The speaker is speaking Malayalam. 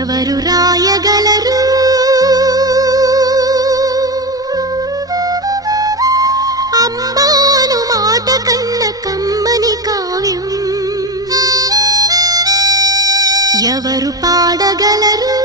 ఎవరు రాయగలరు అమ్మాను మాట కన్న కంబని కావ్యం ఎవరు పాడగలరు